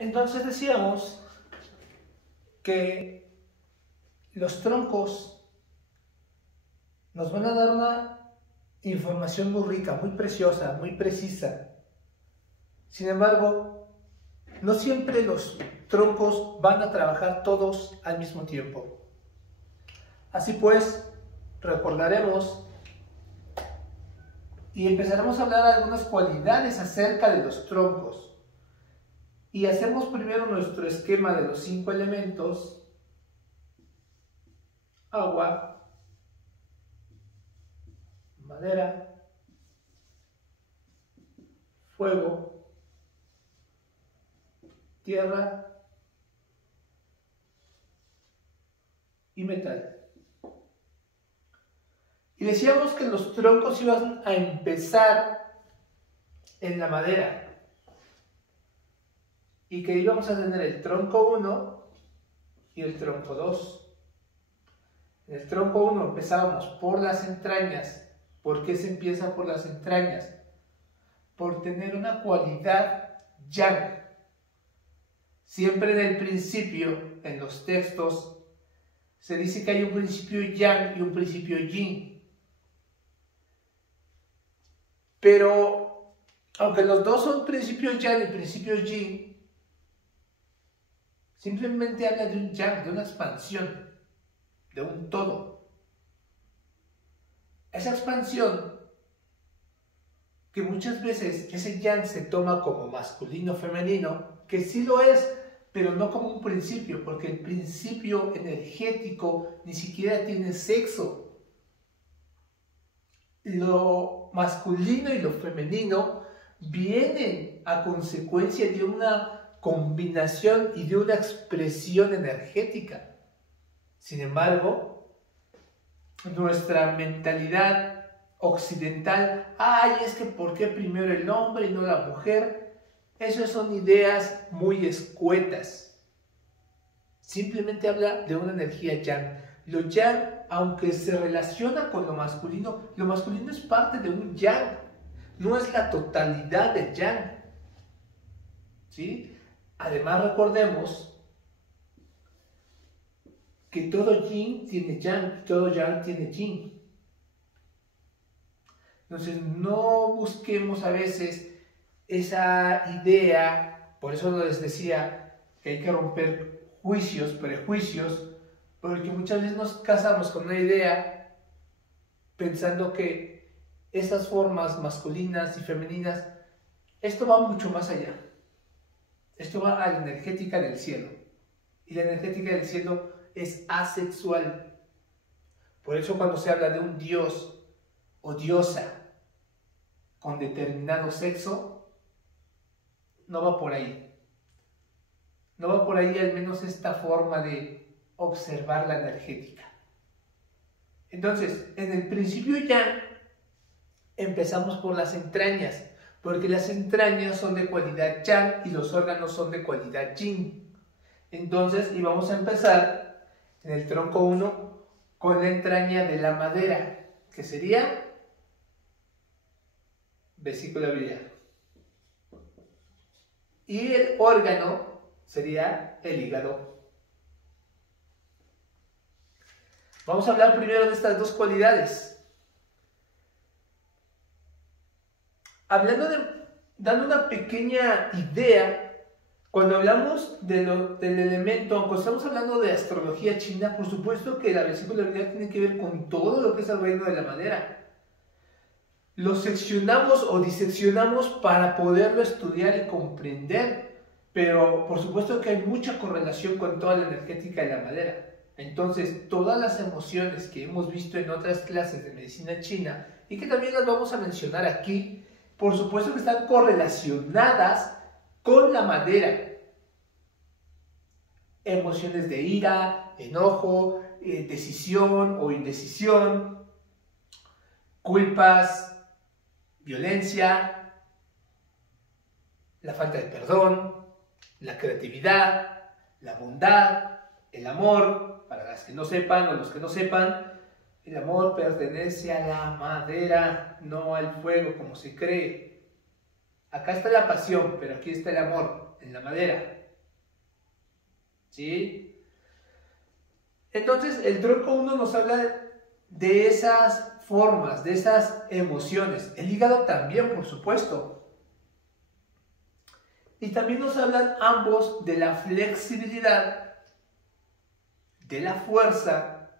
Entonces decíamos que los troncos nos van a dar una información muy rica, muy preciosa, muy precisa. Sin embargo, no siempre los troncos van a trabajar todos al mismo tiempo. Así pues, recordaremos y empezaremos a hablar de algunas cualidades acerca de los troncos. Y hacemos primero nuestro esquema de los 5 elementos: agua, madera, fuego, tierra y metal. Y decíamos que los troncos iban a empezar en la madera y que íbamos a tener el tronco 1 y el tronco 2. En el tronco 1 empezábamos por las entrañas. ¿Por qué se empieza por las entrañas? Por tener una cualidad yang. Siempre en el principio, en los textos, se dice que hay un principio yang y un principio yin. Pero, aunque los dos son principios yang y principios yin, simplemente habla de un yang, de una expansión, de un todo. Esa expansión, que muchas veces ese yang se toma como masculino o femenino, que sí lo es, pero no como un principio, porque el principio energético ni siquiera tiene sexo. Lo masculino y lo femenino vienen a consecuencia de una combinación y de una expresión energética. Sin embargo, nuestra mentalidad occidental, es que ¿por qué primero el hombre y no la mujer? Esas son ideas muy escuetas. Simplemente habla de una energía yang. Lo yang, aunque se relaciona con lo masculino es parte de un yang, no es la totalidad del yang. ¿Sí? Además, recordemos que todo yin tiene yang y todo yang tiene yin. Entonces, no busquemos a veces esa idea. Por eso les decía que hay que romper juicios, prejuicios, porque muchas veces nos casamos con una idea pensando que esas formas masculinas y femeninas, esto va mucho más allá. Esto va a la energética del cielo. Y la energética del cielo es asexual. Por eso cuando se habla de un dios o diosa con determinado sexo, no va por ahí. No va por ahí, al menos esta forma de observar la energética. Entonces, en el principio yang, empezamos por las entrañas, porque las entrañas son de cualidad yang y los órganos son de cualidad yin. Entonces, íbamos a empezar en el tronco 1 con la entraña de la madera, que sería vesícula biliar. Y el órgano sería el hígado. Vamos a hablar primero de estas dos cualidades. Dando una pequeña idea, cuando hablamos del elemento, aunque estamos hablando de astrología china, por supuesto que la vesícula biliar tiene que ver con todo lo que es el reino de la madera. Lo seccionamos o diseccionamos para poderlo estudiar y comprender, pero por supuesto que hay mucha correlación con toda la energética de la madera. Entonces, todas las emociones que hemos visto en otras clases de medicina china y que también las vamos a mencionar aquí, por supuesto que están correlacionadas con la madera. Emociones de ira, enojo, decisión o indecisión, culpas, violencia, la falta de perdón, la creatividad, la bondad, el amor. Para las que no sepan o los que no sepan, el amor pertenece a la madera, no al fuego como se cree. Acá está la pasión, pero aquí está el amor, en la madera. ¿sí? Entonces, el tronco 1 nos habla de esas formas, de esas emociones. El hígado también, por supuesto. Y también nos hablan ambos de la flexibilidad, de la fuerza,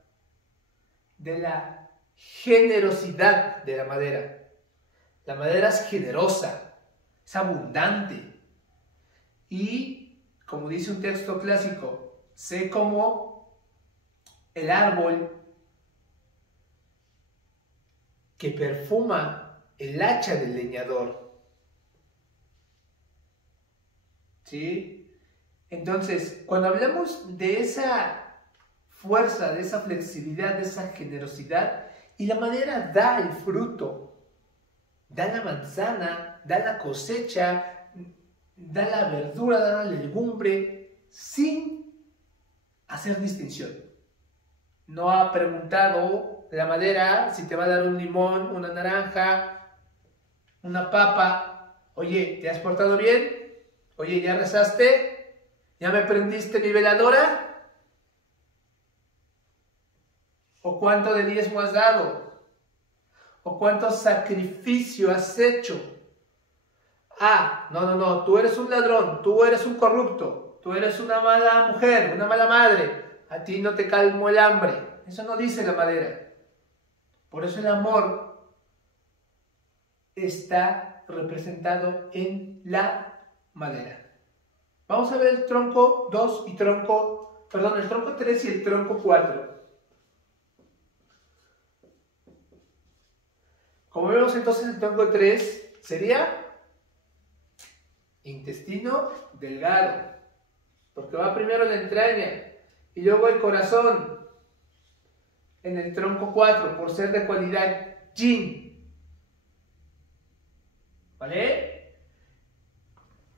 de la generosidad de la madera. La madera es generosa, es abundante. Y, como dice un texto clásico, sé como el árbol que perfuma el hacha del leñador. ¿Sí? Entonces, cuando hablamos de esa fuerza, de esa flexibilidad, de esa generosidad, y la madera da el fruto, da la manzana, da la cosecha, da la verdura, da la legumbre, sin hacer distinción. No ha preguntado la madera si te va a dar un limón, una naranja, una papa. Oye, ¿te has portado bien? Oye, ¿ya rezaste? ¿Ya me prendiste mi veladora? ¿O cuánto de diezmo has dado? ¿O cuánto sacrificio has hecho? Ah, no, tú eres un ladrón, tú eres un corrupto, tú eres una mala mujer, una mala madre, a ti no te calmó el hambre. Eso no dice la madera. Por eso el amor está representado en la madera. Vamos a ver el tronco 2 y el tronco 3 y el tronco 4. Como vemos entonces el tronco 3 sería intestino delgado, porque va primero la entraña y luego el corazón en el tronco 4 por ser de cualidad yin. ¿Vale?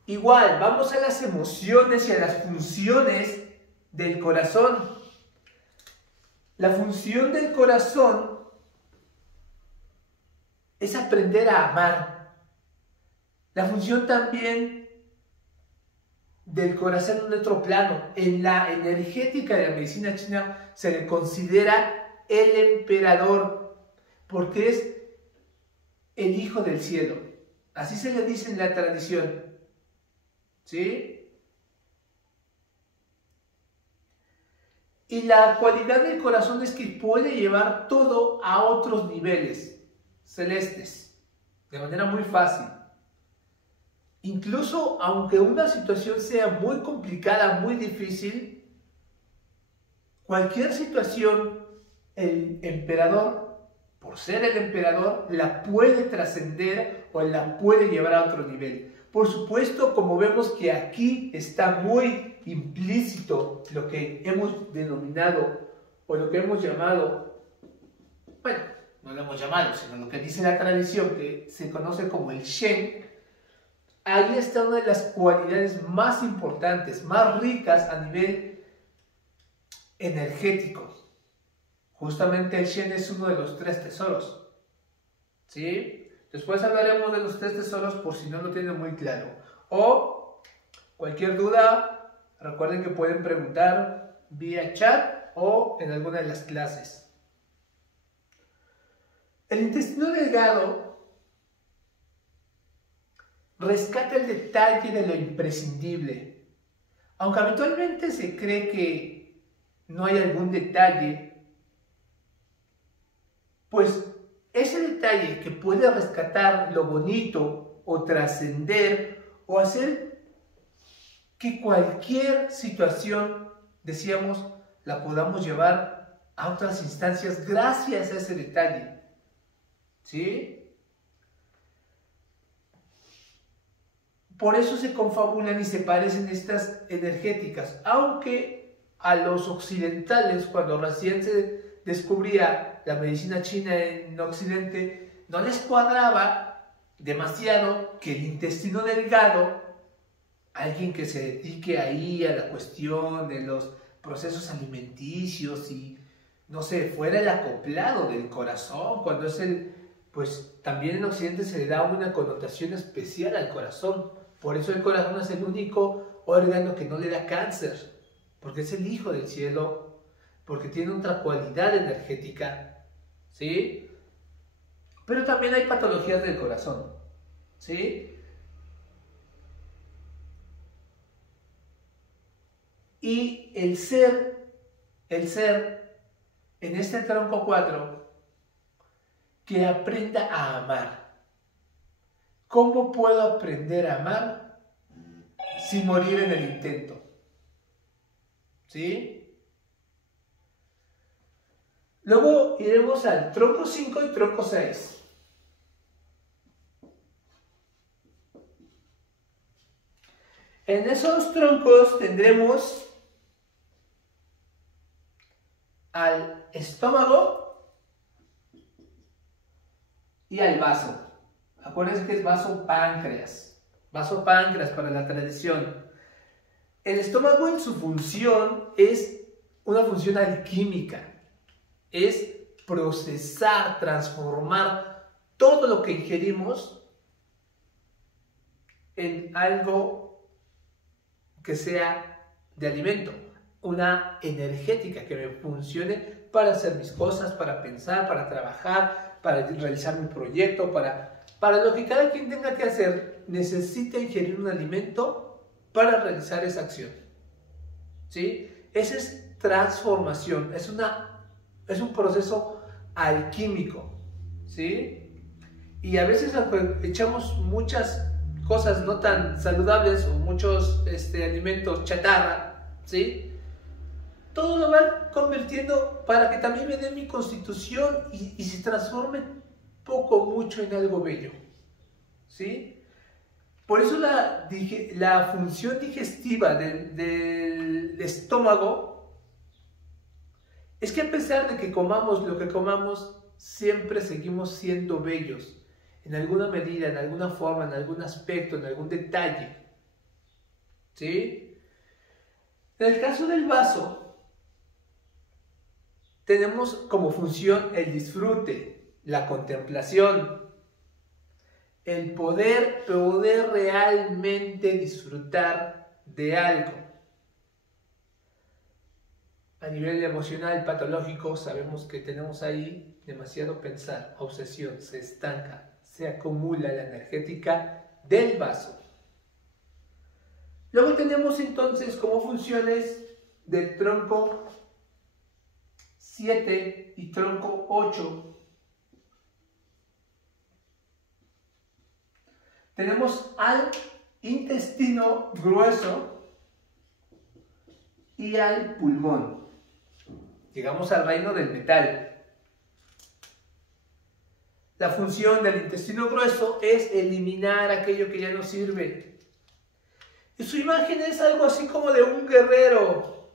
Igual, vamos a las emociones y a las funciones del corazón. La función del corazón es aprender a amar. La función también del corazón en otro plano. En la energética de la medicina china se le considera el emperador, porque es el hijo del cielo. Así se le dice en la tradición. ¿Sí? Y la cualidad del corazón es que puede llevar todo a otros niveles celestes, de manera muy fácil. Incluso aunque una situación sea muy complicada, muy difícil, cualquier situación, el emperador, por ser el emperador, la puede trascender o la puede llevar a otro nivel. Por supuesto, como vemos que aquí está muy implícito lo que hemos denominado o lo que hemos llamado, bueno, no lo hemos llamado, sino lo que dice la tradición, que se conoce como el Shen. Ahí está una de las cualidades más importantes, más ricas a nivel energético. Justamente el Shen es uno de los 3 tesoros. ¿Sí? Después hablaremos de los 3 tesoros por si no lo tienen muy claro. O cualquier duda, recuerden que pueden preguntar vía chat o en alguna de las clases. El intestino delgado rescata el detalle de lo imprescindible. Aunque habitualmente se cree que no hay algún detalle, pues ese detalle que puede rescatar lo bonito o trascender o hacer que cualquier situación, decíamos, la podamos llevar a otras instancias gracias a ese detalle. ¿Sí? Por eso se confabulan y se parecen estas energéticas, aunque a los occidentales, cuando recién se descubría la medicina china en Occidente, no les cuadraba demasiado que el intestino delgado, alguien que se dedique ahí a la cuestión de los procesos alimenticios y, no sé, fuera el acoplado del corazón, cuando es el, pues también en Occidente se le da una connotación especial al corazón. Por eso el corazón es el único órgano que no le da cáncer. porque es el hijo del cielo, porque tiene otra cualidad energética, ¿sí? Pero también hay patologías del corazón, ¿sí? Y el ser en este tronco 4, que aprenda a amar. ¿Cómo puedo aprender a amar sin morir en el intento? ¿Sí? Luego iremos al tronco 5 y tronco 6. En esos troncos tendremos al estómago y al vaso. Acuérdense que es vaso páncreas para la tradición. El estómago en su función es una función alquímica, es procesar, transformar todo lo que ingerimos en algo que sea de alimento, una energética que me funcione para hacer mis cosas, para pensar, para trabajar, para realizar mi proyecto, para lo que cada quien tenga que hacer. Necesita ingerir un alimento para realizar esa acción, ¿sí? Esa es transformación, es un proceso alquímico, ¿sí? Y a veces echamos muchas cosas no tan saludables o muchos alimentos chatarra, ¿sí? Todo lo va convirtiendo para que también me dé mi constitución y se transforme poco mucho en algo bello, ¿sí? Por eso la función digestiva del estómago es que a pesar de que comamos lo que comamos, siempre seguimos siendo bellos, en alguna medida, en alguna forma, en algún aspecto, en algún detalle, ¿sí? En el caso del vaso, tenemos como función el disfrute, la contemplación, el poder realmente disfrutar de algo. A nivel emocional, patológico, sabemos que tenemos ahí demasiado pensar, obsesión, se estanca, se acumula la energética del vaso. Luego tenemos entonces como funciones del tronco 7 y tronco 8. Tenemos al intestino grueso y al pulmón. Llegamos al reino del metal. La función del intestino grueso es eliminar aquello que ya no sirve. Y su imagen es algo así como de un guerrero.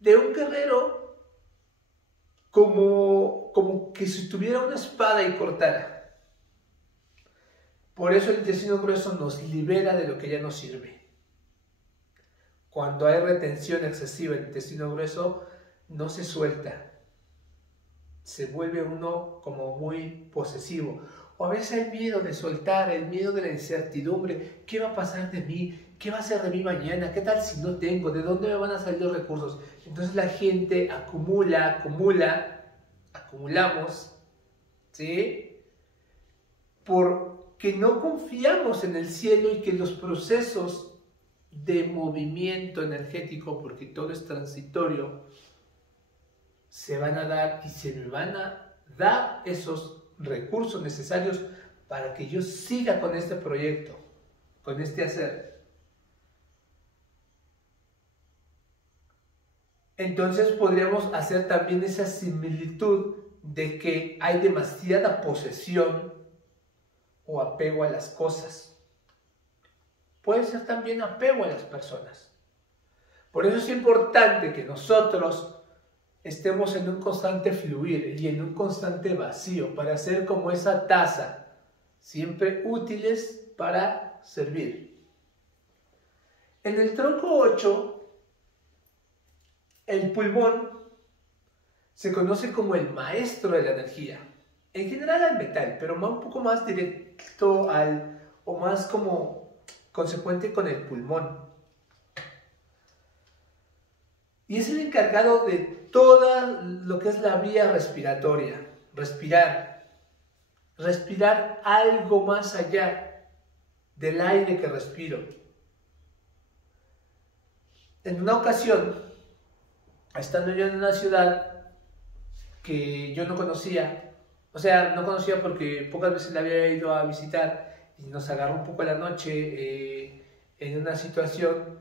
De un guerrero como que si tuviera una espada y cortara. Por eso el intestino grueso nos libera de lo que ya no sirve. Cuando hay retención excesiva en el intestino grueso, no se suelta. Se vuelve uno como muy posesivo. O a veces el miedo de soltar, el miedo de la incertidumbre. ¿Qué va a pasar de mí? ¿Qué va a ser de mí mañana? ¿Qué tal si no tengo? ¿De dónde me van a salir los recursos? Entonces la gente acumulamos, ¿sí? Porque no confiamos en el cielo y que los procesos de movimiento energético, porque todo es transitorio, se van a dar y se me van a dar esos recursos necesarios para que yo siga con este proyecto, con este hacer. Entonces podríamos hacer también esa similitud de que hay demasiada posesión o apego a las cosas. Puede ser también apego a las personas. Por eso es importante que nosotros estemos en un constante fluir y en un constante vacío para ser como esa taza, siempre útiles para servir. En el tronco 8, el pulmón se conoce como el maestro de la energía. En general al metal, pero un poco más directo al o más como consecuente con el pulmón. Y es el encargado de toda lo que es la vía respiratoria. Respirar algo más allá del aire que respiro. En una ocasión, estando yo en una ciudad que yo no conocía, o sea, no conocía porque pocas veces la había ido a visitar, y nos agarró un poco la noche en una situación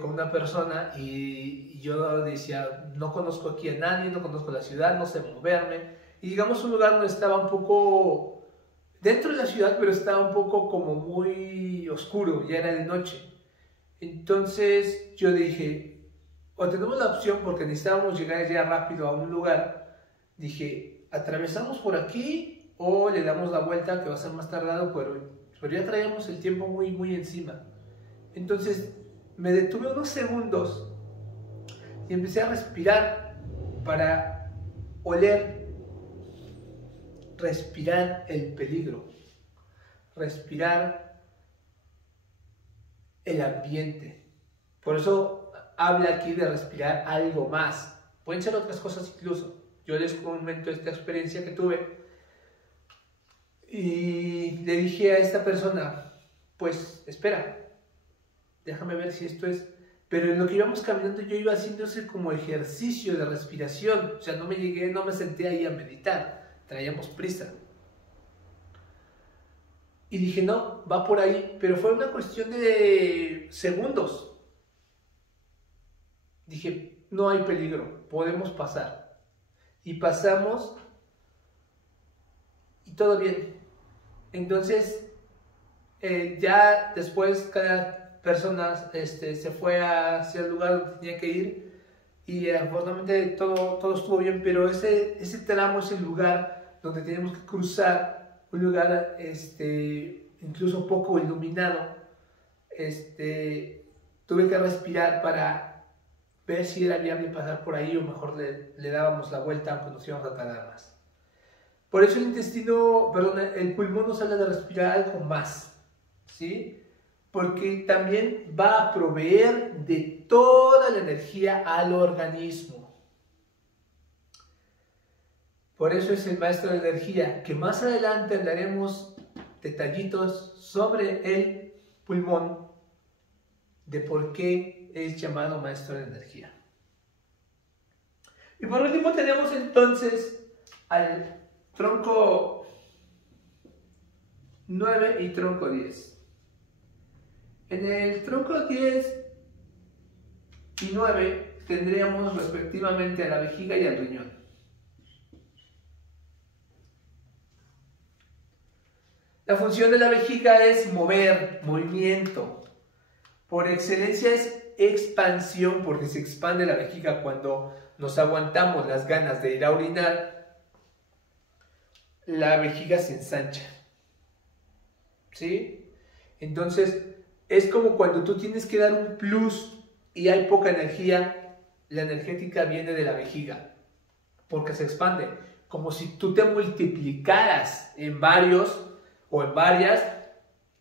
con una persona, y yo decía, no conozco aquí a nadie, no conozco la ciudad, no sé moverme, y llegamos a un lugar donde estaba un poco dentro de la ciudad, pero estaba un poco como muy oscuro, ya era de noche. Entonces yo dije, o tenemos la opción, porque necesitábamos llegar ya rápido a un lugar, dije, atravesamos por aquí o le damos la vuelta, que va a ser más tardado, pero ya traíamos el tiempo muy, muy encima. Entonces me detuve unos segundos y empecé a respirar para oler, respirar el peligro, respirar el ambiente. Por eso habla aquí de respirar algo más. Pueden ser otras cosas incluso. Yo les comento esta experiencia que tuve y le dije a esta persona, pues espera, déjame ver si esto es... Pero en lo que íbamos caminando yo iba haciéndose como ejercicio de respiración. O sea, no me senté ahí a meditar, traíamos prisa. Y dije, no, va por ahí, pero fue una cuestión de segundos. Dije, no hay peligro, podemos pasar. Y pasamos y todo bien. Entonces, ya después cada persona se fue hacia el lugar donde tenía que ir, y afortunadamente todo estuvo bien, pero ese tramo, ese lugar donde teníamos que cruzar, un lugar incluso poco iluminado, tuve que respirar para ver si era viable pasar por ahí, o mejor le dábamos la vuelta aunque nos íbamos a tardar más. Por eso el pulmón nos habla de respirar algo más, ¿sí? Porque también va a proveer de toda la energía al organismo. Por eso es el maestro de energía, que más adelante daremos detallitos sobre el pulmón, de por qué es llamado maestro de energía. Y por último tenemos entonces al tronco 9 y tronco 10. En el tronco 10 y 9 tendríamos respectivamente a la vejiga y al riñón. La función de la vejiga es mover, movimiento. Por excelencia es expansión, porque se expande la vejiga cuando nos aguantamos las ganas de ir a orinar. La vejiga se ensancha, ¿sí? Entonces, es como cuando tú tienes que dar un plus y hay poca energía, la energética viene de la vejiga, porque se expande. Como si tú te multiplicaras en varios o en varias,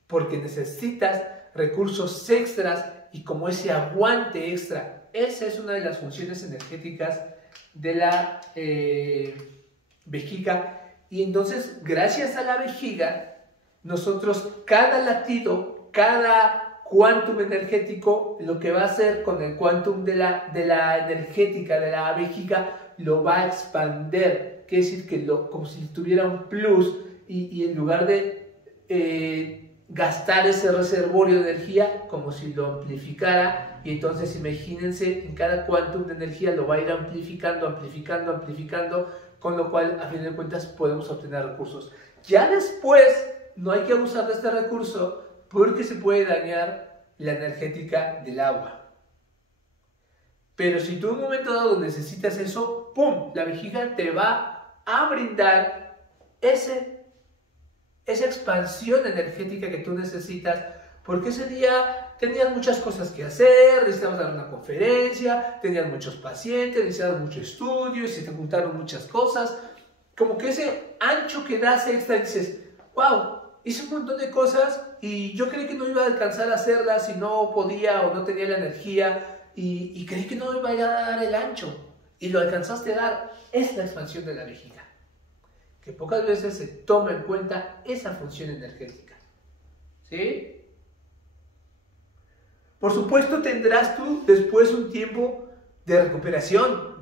porque necesitas recursos extras y como ese aguante extra. Esa es una de las funciones energéticas de la vejiga. Y entonces, gracias a la vejiga, nosotros cada latido, cada quantum energético, lo que va a hacer con el quantum de la energética de la vejiga, lo va a expander. Quiere decir que como si tuviera un plus, y en lugar de gastar ese reservorio de energía, como si lo amplificara, y entonces imagínense, en cada quantum de energía lo va a ir amplificando, con lo cual a fin de cuentas podemos obtener recursos. Ya después no hay que abusar de este recurso, porque se puede dañar la energética del agua. Pero si tú en un momento dado necesitas eso, ¡pum!, la vejiga te va a brindar esa expansión energética que tú necesitas, porque ese día tenías muchas cosas que hacer, necesitabas dar una conferencia, tenías muchos pacientes, necesitabas mucho estudio, y se te juntaron muchas cosas, como que ese ancho que das extra, dices, wow, hice un montón de cosas y yo creí que no iba a alcanzar a hacerlas si no podía o no tenía la energía y creí que no iba a dar el ancho y lo alcanzaste a dar. Es la expansión de la vejiga, que pocas veces se toma en cuenta esa función energética. ¿Sí? Por supuesto tendrás tú después un tiempo de recuperación,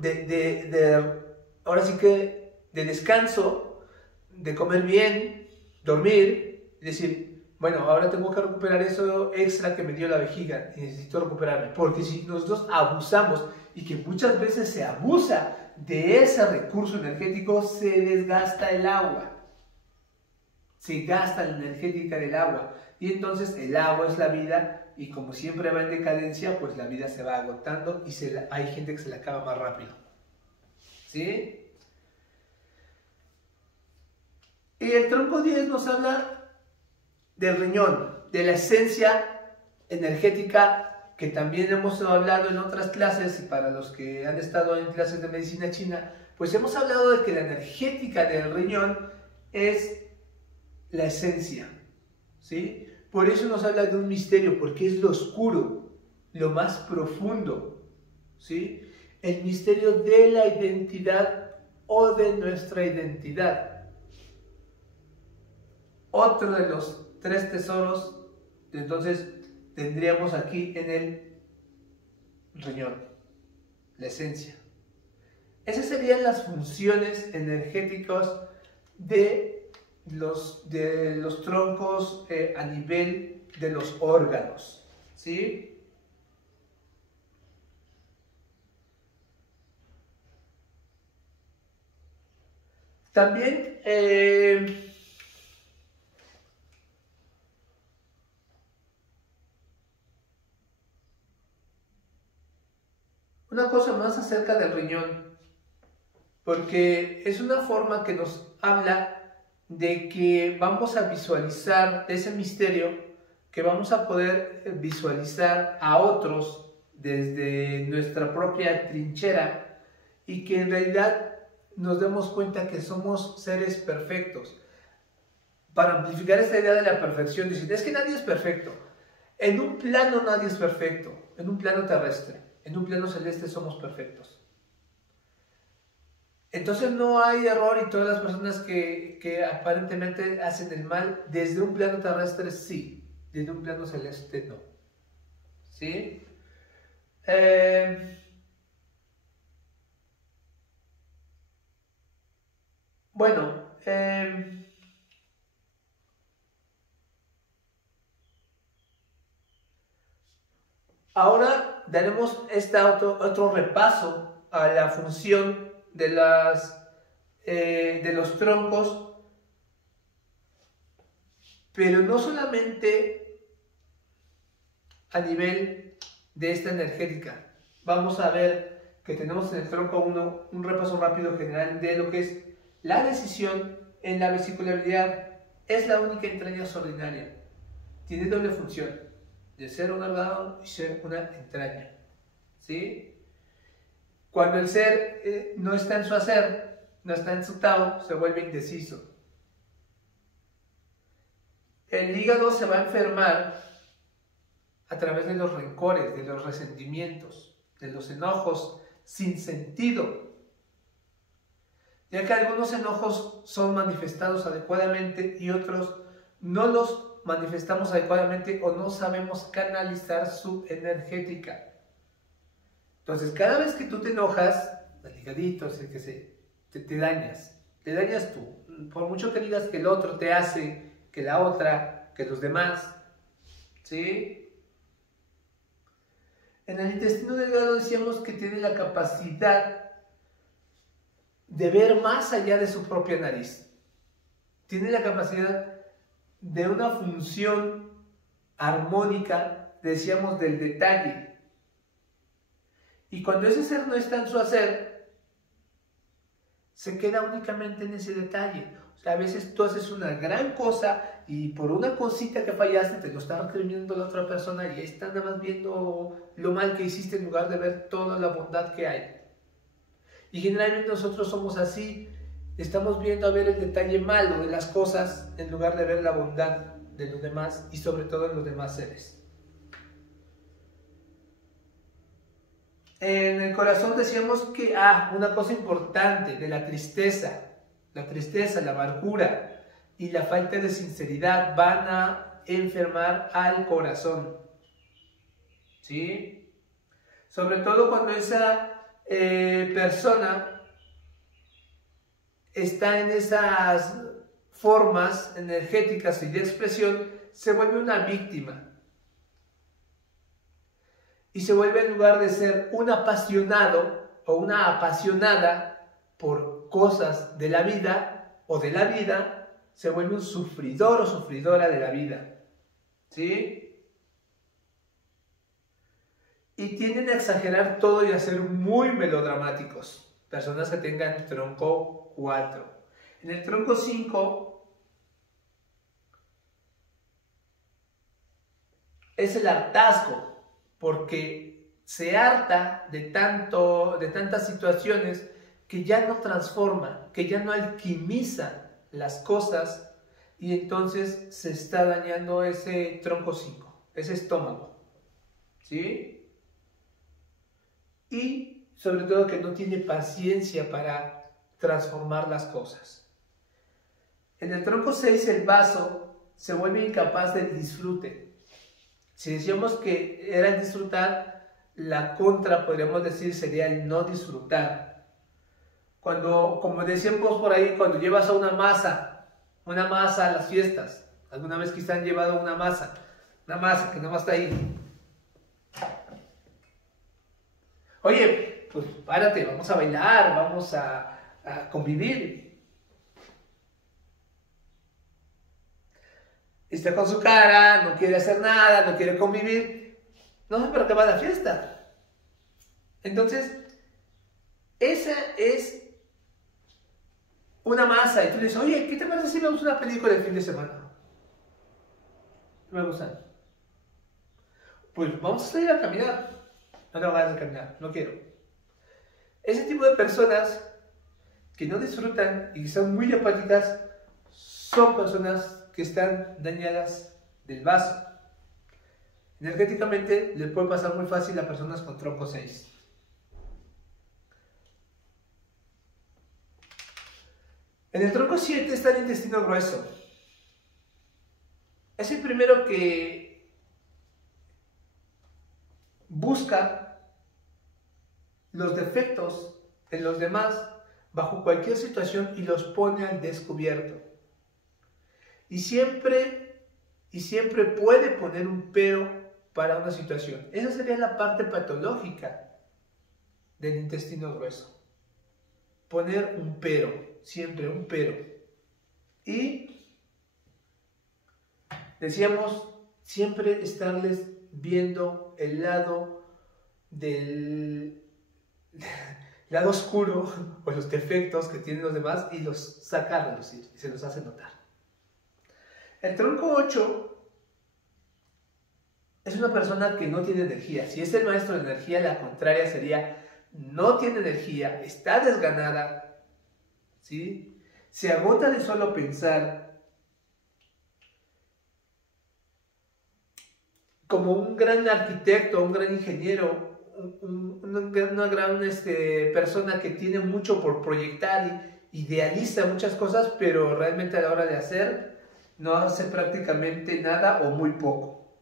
ahora sí que de descanso, de comer bien, dormir, y decir, bueno, ahora tengo que recuperar eso extra que me dio la vejiga y necesito recuperarme. Porque si nosotros abusamos, y que muchas veces se abusa de ese recurso energético, se desgasta el agua. Se gasta la energética del agua. Y entonces el agua es la vida, y como siempre va en decadencia, pues la vida se va agotando y hay gente que se la acaba más rápido. ¿Sí? Y el tronco 10 nos habla del riñón, de la esencia energética, que también hemos hablado en otras clases, y para los que han estado en clases de medicina china, pues hemos hablado de que la energética del riñón es la esencia, ¿sí? Por eso nos habla de un misterio, porque es lo oscuro, lo más profundo, ¿sí? El misterio de la identidad o de nuestra identidad. Otro de los 3 tesoros, entonces, tendríamos aquí en el riñón, la esencia. Esas serían las funciones energéticas de los troncos a nivel de los órganos, ¿sí? También una cosa más acerca del riñón, porque es una forma que nos habla de que vamos a visualizar ese misterio, que vamos a poder visualizar a otros desde nuestra propia trinchera, y que en realidad nos demos cuenta que somos seres perfectos. Para amplificar esta idea de la perfección, dicen, es que nadie es perfecto. En un plano nadie es perfecto, en un plano terrestre, en un plano celeste somos perfectos. Entonces no hay error, y todas las personas que aparentemente hacen el mal desde un plano terrestre sí, desde un plano celeste no. ¿Sí? Bueno, ahora daremos otro repaso a la función de los troncos, pero no solamente a nivel de esta energética. Vamos a ver que tenemos en el tronco 1 un repaso rápido general de lo que es la decisión en la vesiculabilidad. Es la única entraña extraordinaria. Tiene doble función, de ser un órgano y ser una entraña. ¿Sí? Cuando el ser no está en su hacer, no está en su tao, se vuelve indeciso. El hígado se va a enfermar a través de los rencores, de los resentimientos, de los enojos sin sentido, ya que algunos enojos son manifestados adecuadamente y otros no los manifestamos adecuadamente o no sabemos canalizar su energética. Entonces, cada vez que tú te enojas, el hígadito es el que te dañas tú. Por mucho que digas que el otro te hace, que la otra, que los demás, ¿sí? En el intestino delgado decíamos que tiene la capacidad de ver más allá de su propia nariz. Tiene la capacidad de una función armónica, decíamos, del detalle. Y cuando ese ser no está en su hacer, se queda únicamente en ese detalle. O sea, a veces tú haces una gran cosa y por una cosita que fallaste te lo está recriminando la otra persona y ahí está nada más viendo lo mal que hiciste en lugar de ver toda la bondad que hay. Y generalmente nosotros somos así, estamos viendo a ver el detalle malo de las cosas en lugar de ver la bondad de los demás y sobre todo en los demás seres. En el corazón decíamos que, una cosa importante de la tristeza, la amargura y la falta de sinceridad van a enfermar al corazón, ¿sí? Sobre todo cuando esa persona está en esas formas energéticas y de expresión, se vuelve una víctima. Y se vuelve, en lugar de ser un apasionado o una apasionada por cosas de la vida o de la vida, se vuelve un sufridor o sufridora de la vida, ¿sí? Y tienden a exagerar todo y a ser muy melodramáticos. Personas que tengan tronco 4. En el tronco 5 es el hartazgo, porque se harta de tantas situaciones que ya no transforma, que ya no alquimiza las cosas, y entonces se está dañando ese tronco 5, ese estómago, ¿sí? Y sobre todo que no tiene paciencia para transformar las cosas. En el tronco 6 el vaso se vuelve incapaz del disfrute. Si decíamos que era el disfrutar, la contra, podríamos decir, sería el no disfrutar. Cuando, como decíamos por ahí, cuando llevas a una masa a las fiestas, alguna vez quizá han llevado una masa que nada más está ahí. Oye, pues párate, vamos a bailar, vamos a convivir. Está con su cara, no quiere hacer nada, no quiere convivir, no sé para qué va a la fiesta. Entonces, esa es una masa, y tú le dices, oye, ¿qué te parece si vemos una película el fin de semana? Me gustan. Pues vamos a salir a caminar. No tengo ganas de caminar, no quiero. Ese tipo de personas que no disfrutan y que son muy apáticas son personas que están dañadas del vaso. Energéticamente le puede pasar muy fácil a personas con tronco 6. En el tronco 7 está el intestino grueso. Es el primero que busca los defectos en los demás bajo cualquier situación y los pone al descubierto. Y siempre puede poner un pero para una situación. Esa sería la parte patológica del intestino grueso. Poner un pero, siempre un pero. Y decíamos, siempre estarles viendo el lado del lado oscuro o los defectos que tienen los demás y los sacarlos y se los hace notar. El tronco 8 es una persona que no tiene energía. Si es el maestro de energía, la contraria sería no tiene energía, está desganada, ¿sí? Se agota de solo pensar. Como un gran arquitecto, un gran ingeniero, una gran persona que tiene mucho por proyectar y idealiza muchas cosas, pero realmente a la hora de hacer no hace prácticamente nada o muy poco.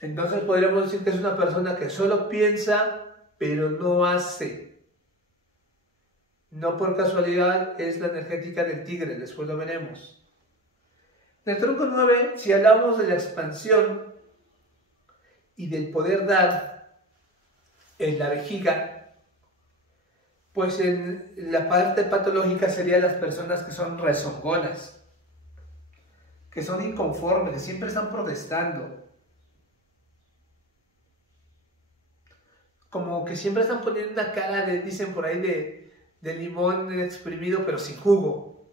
Entonces podríamos decir que es una persona que solo piensa, pero no hace. No por casualidad es la energética del tigre, después lo veremos. En el tronco 9, si hablamos de la expansión y del poder dar en la vejiga, pues en la parte patológica serían las personas que son rezongonas, que son inconformes, que siempre están protestando, como que siempre están poniendo una cara de, dicen por ahí, de limón exprimido pero sin jugo,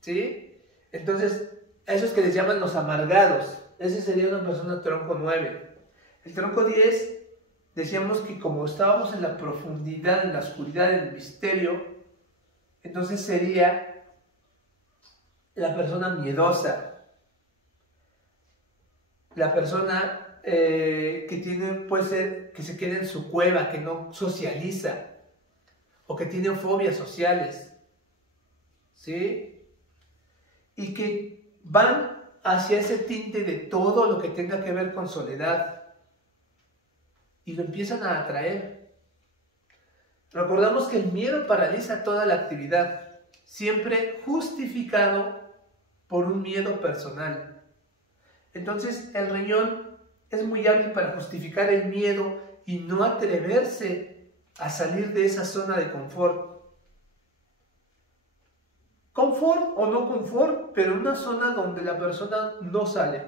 ¿sí? Entonces, a esos que les llaman los amargados, ese sería una persona tronco 9. El tronco 10 decíamos que como estábamos en la profundidad, en la oscuridad, en el misterio, entonces sería la persona miedosa, la persona que tiene, puede ser que se quede en su cueva, que no socializa, o que tiene fobias sociales, ¿sí? Y que van hacia ese tinte de todo lo que tenga que ver con soledad, y lo empiezan a atraer. Recordamos que el miedo paraliza toda la actividad, siempre justificado por un miedo personal. Entonces el riñón es muy hábil para justificar el miedo y no atreverse a salir de esa zona de confort. Confort o no confort, pero una zona donde la persona no sale,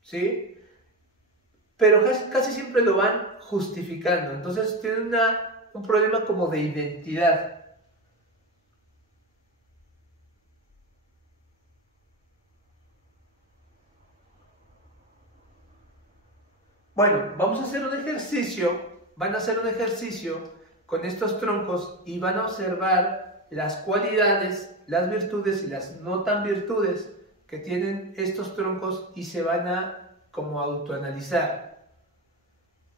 ¿sí? Pero casi siempre lo van justificando. Entonces tienen un problema como de identidad. Bueno, vamos a hacer un ejercicio, van a hacer un ejercicio con estos troncos y van a observar las cualidades, las virtudes y las no tan virtudes que tienen estos troncos y se van a como autoanalizar.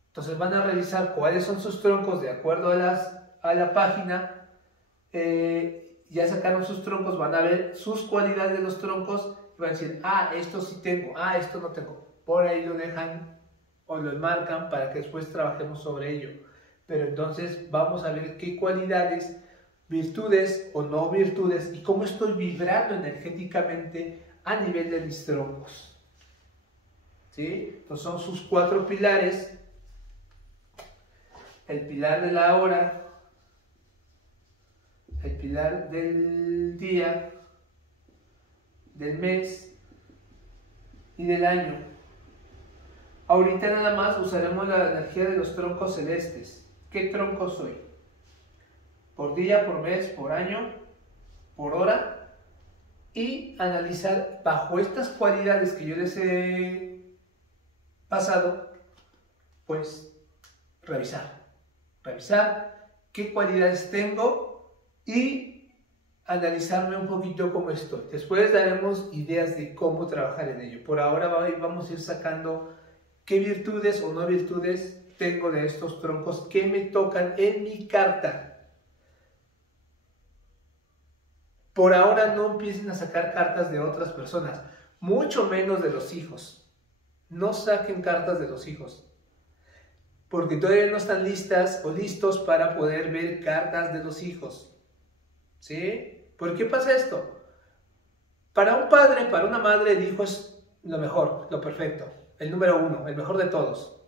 Entonces van a revisar cuáles son sus troncos de acuerdo a la página. Ya sacaron sus troncos, van a ver sus cualidades de los troncos y van a decir, ah, esto sí tengo, ah, esto no tengo. Por ahí lo dejan o lo enmarcan para que después trabajemos sobre ello. Pero entonces vamos a ver qué cualidades, virtudes o no virtudes y cómo estoy vibrando energéticamente a nivel de mis troncos. ¿Sí? Entonces son sus 4 pilares. El pilar de la hora, el pilar del día, del mes y del año. Ahorita nada más usaremos la energía de los troncos celestes. ¿Qué tronco soy? Por día, por mes, por año, por hora. Y analizar bajo estas cualidades que yo les he pasado, pues revisar qué cualidades tengo y analizarme un poquito cómo estoy. Después daremos ideas de cómo trabajar en ello. Por ahora vamos a ir sacando qué virtudes o no virtudes tengo de estos troncos que me tocan en mi carta. Por ahora no empiecen a sacar cartas de otras personas, mucho menos de los hijos. No saquen cartas de los hijos, porque todavía no están listas o listos para poder ver cartas de los hijos. ¿Sí? ¿Por qué pasa esto? Para un padre, para una madre, el hijo es lo mejor, lo perfecto, el número 1, el mejor de todos.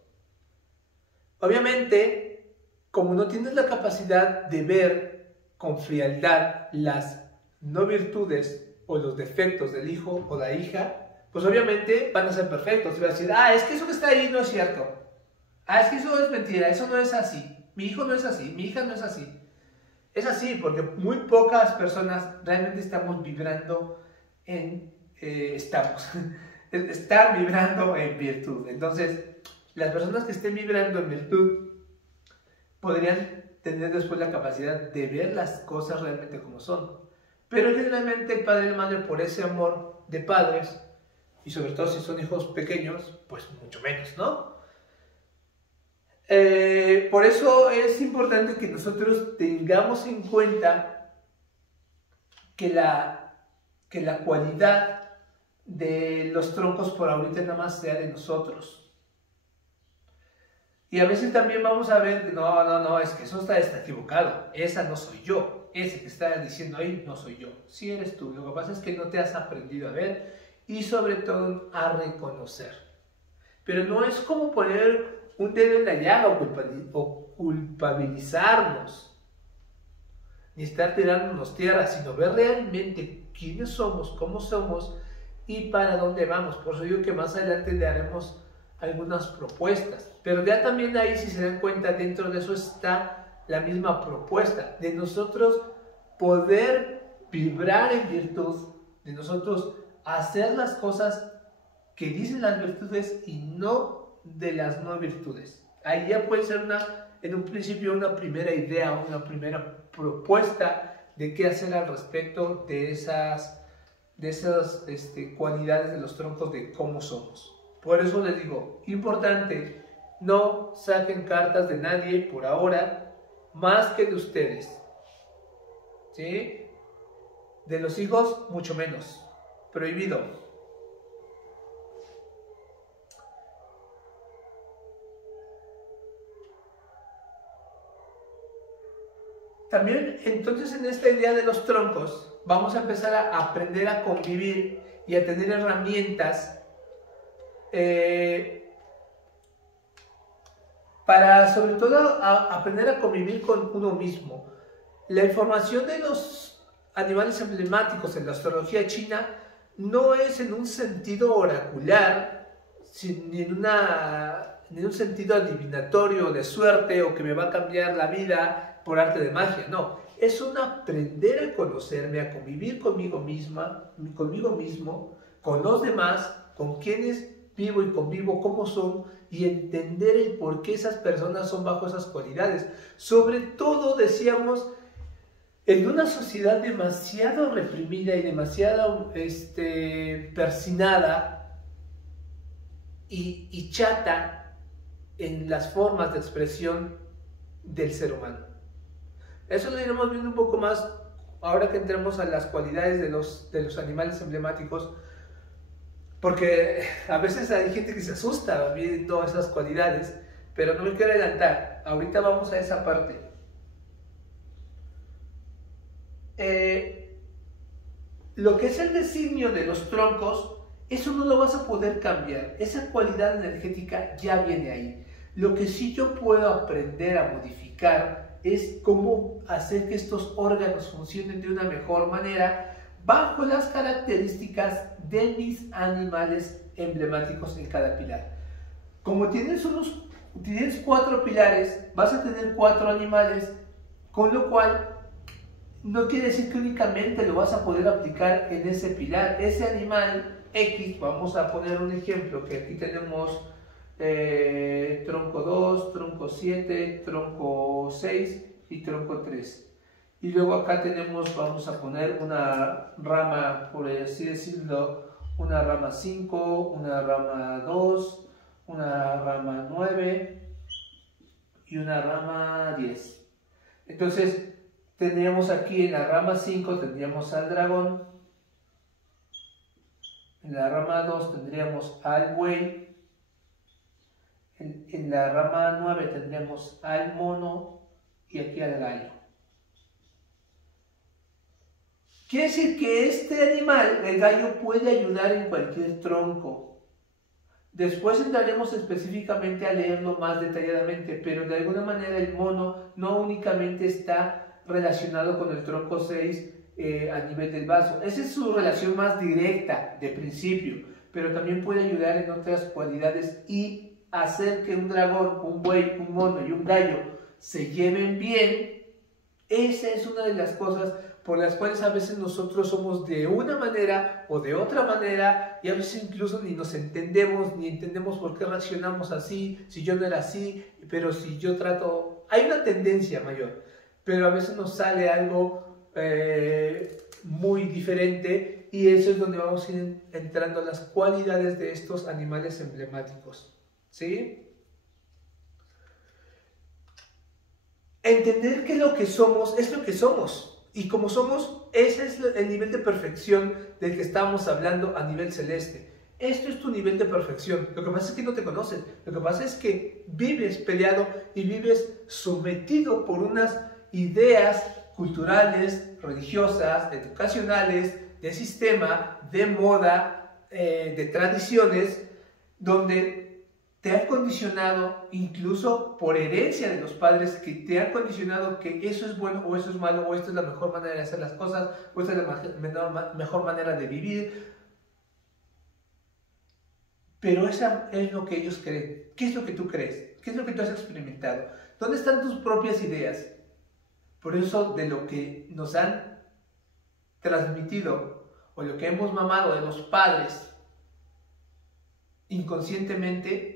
Obviamente, como no tienes la capacidad de ver con frialdad las no virtudes o los defectos del hijo o la hija, pues obviamente van a ser perfectos. Y van a decir, ah, es que eso que está ahí no es cierto. Ah, es que eso es mentira, eso no es así. Mi hijo no es así, mi hija no es así. Es así porque muy pocas personas realmente estamos vibrando están vibrando en virtud. Entonces, las personas que estén vibrando en virtud podrían tener después la capacidad de ver las cosas realmente como son. Pero generalmente el padre y la madre, por ese amor de padres, y sobre todo si son hijos pequeños, pues mucho menos, ¿no? Por eso es importante que nosotros tengamos en cuenta que la cualidad de los troncos por ahorita nada más sea de nosotros. Y a veces también vamos a ver, no, es que eso está equivocado, esa no soy yo, ese que está diciendo ahí no soy yo, sí eres tú. Lo que pasa es que no te has aprendido a ver y sobre todo a reconocer. Pero no es como poner un dedo en la llaga o culpabilizarnos, ni estar tirándonos tierra, sino ver realmente quiénes somos, cómo somos y para dónde vamos. Por eso digo que más adelante le haremos algunas propuestas, pero ya también ahí, si se dan cuenta, dentro de eso está la misma propuesta de nosotros poder vibrar en virtud, de nosotros hacer las cosas que dicen las virtudes y no de las no virtudes. Ahí ya puede ser en un principio una primera idea, una primera propuesta de qué hacer al respecto de esas cualidades de los troncos, de cómo somos. Por eso les digo, importante, no saquen cartas de nadie por ahora, más que de ustedes. ¿Sí? De los hijos, mucho menos. Prohibido. También, entonces, en esta idea de los troncos, vamos a empezar a aprender a convivir y a tener herramientas para, sobre todo, aprender a convivir con uno mismo. La información de los animales emblemáticos en la astrología china no es en un sentido oracular, ni en un sentido adivinatorio de suerte o que me va a cambiar la vida por arte de magia, no. Es un aprender a conocerme, a convivir conmigo misma, conmigo mismo, con los demás, con quienes vivo y convivo, cómo son, y entender el por qué esas personas son bajo esas cualidades. Sobre todo, decíamos, en una sociedad demasiado reprimida y demasiado persinada y chata en las formas de expresión del ser humano. Eso lo iremos viendo un poco más ahora que entremos a las cualidades de los animales emblemáticos, porque a veces hay gente que se asusta viendo esas cualidades, pero no me quiero adelantar. Ahorita vamos a esa parte. Lo que es el designio de los troncos, eso no lo vas a poder cambiar. Esa cualidad energética ya viene ahí. Lo que sí yo puedo aprender a modificar es cómo hacer que estos órganos funcionen de una mejor manera bajo las características de mis animales emblemáticos en cada pilar. Como tienes 4 pilares, vas a tener 4 animales, con lo cual no quiere decir que únicamente lo vas a poder aplicar en ese pilar. Ese animal X, vamos a poner un ejemplo, que aquí tenemos tronco 2, tronco 7, tronco 6 y tronco 3. Y luego acá tenemos, vamos a poner una rama, por así decirlo, una rama 5, una rama 2, una rama 9 y una rama 10. Entonces, tendríamos aquí en la rama 5 tendríamos al dragón, en la rama 2 tendríamos al buey, en la rama 9 tendríamos al mono y aquí al gallo. Quiere decir que este animal, el gallo, puede ayudar en cualquier tronco. Después entraremos específicamente a leerlo más detalladamente, pero de alguna manera el mono no únicamente está relacionado con el tronco 6 a nivel del vaso. Esa es su relación más directa de principio, pero también puede ayudar en otras cualidades y hacer que un dragón, un buey, un mono y un gallo se lleven bien. Esa es una de las cosas por las cuales a veces nosotros somos de una manera o de otra manera y a veces incluso ni nos entendemos, ni entendemos por qué reaccionamos así, si yo no era así, pero si yo trato... Hay una tendencia mayor, pero a veces nos sale algo muy diferente y eso es donde vamos a ir entrando las cualidades de estos animales emblemáticos. ¿Sí? Entender que lo que somos es lo que somos. Y como somos, ese es el nivel de perfección del que estamos hablando a nivel celeste. Esto es tu nivel de perfección. Lo que pasa es que no te conoces. Lo que pasa es que vives peleado y vives sometido por unas ideas culturales, religiosas, educacionales, de sistema, de moda, de tradiciones, donde te han condicionado, incluso por herencia de los padres, que te han condicionado que eso es bueno o eso es malo, o esta es la mejor manera de hacer las cosas, o esta es la mejor manera de vivir. Pero esa es lo que ellos creen. ¿Qué es lo que tú crees? ¿Qué es lo que tú has experimentado? ¿Dónde están tus propias ideas? Por eso, de lo que nos han transmitido o lo que hemos mamado de los padres inconscientemente,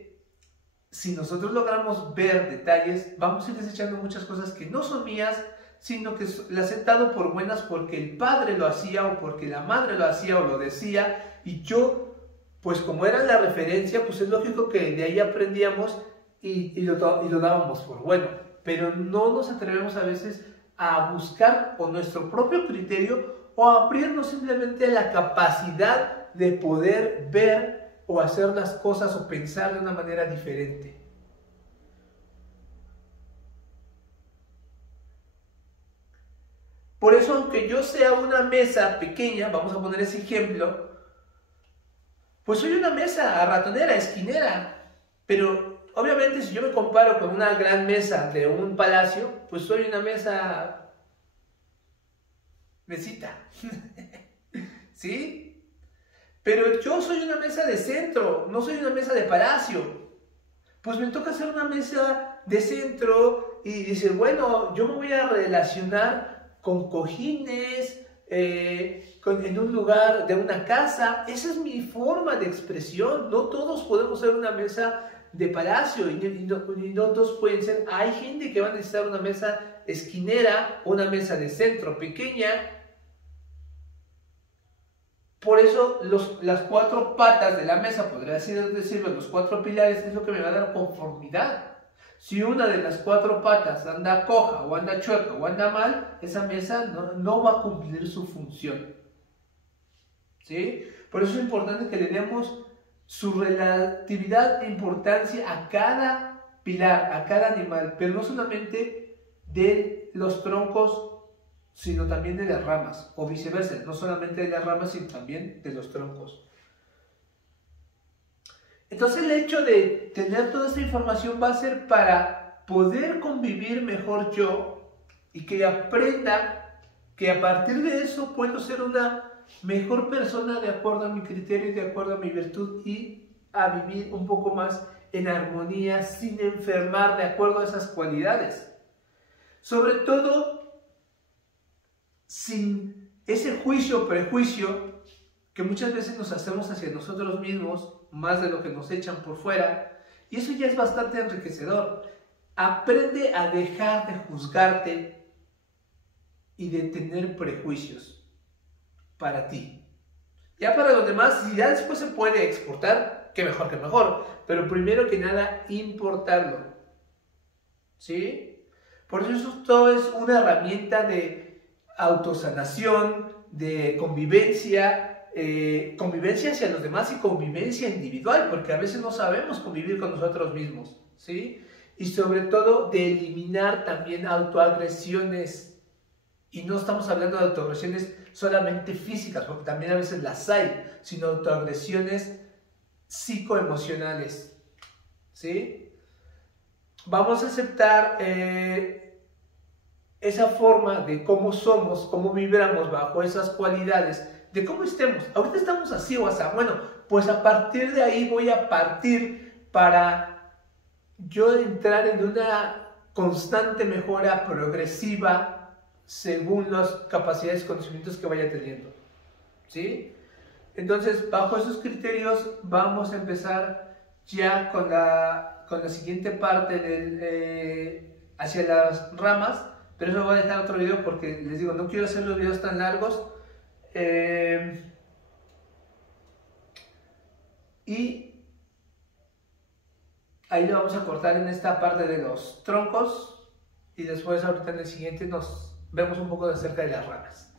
si nosotros logramos ver detalles, vamos a ir desechando muchas cosas que no son mías, sino que las he dado por buenas porque el padre lo hacía o porque la madre lo hacía o lo decía, y yo, pues como era la referencia, pues es lógico que de ahí aprendíamos y lo dábamos por bueno, pero no nos atrevemos a veces a buscar con nuestro propio criterio o a abrirnos simplemente a la capacidad de poder ver o hacer las cosas o pensar de una manera diferente. Por eso, aunque yo sea una mesa pequeña, vamos a poner ese ejemplo, pues soy una mesa ratonera, esquinera, pero obviamente si yo me comparo con una gran mesa de un palacio, pues soy una mesita, ¿sí? Pero yo soy una mesa de centro, no soy una mesa de palacio. Pues me toca hacer una mesa de centro y decir, bueno, yo me voy a relacionar con cojines, en un lugar de una casa. Esa es mi forma de expresión. No todos podemos ser una mesa de palacio y no todos pueden ser. Hay gente que va a necesitar una mesa esquinera, una mesa de centro pequeña. Por eso las cuatro patas de la mesa, podría decirlo, los cuatro pilares, es lo que me va a dar conformidad. Si una de las cuatro patas anda coja o anda chueca o anda mal, esa mesa no va a cumplir su función. ¿Sí? Por eso es importante que le demos su relatividad e importancia a cada pilar, a cada animal, pero no solamente de los troncos, sino también de las ramas, o viceversa, no solamente de las ramas, sino también de los troncos. Entonces el hecho de tener toda esta información va a ser para poder convivir mejor yo y que aprenda que a partir de eso puedo ser una mejor persona de acuerdo a mi criterio y de acuerdo a mi virtud y a vivir un poco más en armonía sin enfermar de acuerdo a esas cualidades. Sobre todo sin ese juicio o prejuicio que muchas veces nos hacemos hacia nosotros mismos, más de lo que nos echan por fuera, y eso ya es bastante enriquecedor. Aprende a dejar de juzgarte y de tener prejuicios para ti. Ya para los demás, si ya después se puede exportar, qué mejor que mejor, pero primero que nada, importarlo. ¿Sí? Por eso todo es una herramienta de autosanación, de convivencia, convivencia hacia los demás y convivencia individual, porque a veces no sabemos convivir con nosotros mismos, ¿sí? Y sobre todo de eliminar también autoagresiones, y no estamos hablando de autoagresiones solamente físicas, porque también a veces las hay, sino autoagresiones psicoemocionales, ¿sí? Vamos a aceptar esa forma de cómo somos, cómo vibramos bajo esas cualidades, de cómo estemos. Ahorita estamos así o así. Bueno, pues a partir de ahí voy a partir para yo entrar en una constante mejora progresiva según las capacidades y conocimientos que vaya teniendo. ¿Sí? Entonces, bajo esos criterios vamos a empezar ya con la siguiente parte hacia las ramas. Pero eso lo voy a dejar otro video porque les digo, no quiero hacer los videos tan largos. Y ahí lo vamos a cortar en esta parte de los troncos. Y después ahorita en el siguiente nos vemos un poco de cerca de las ramas.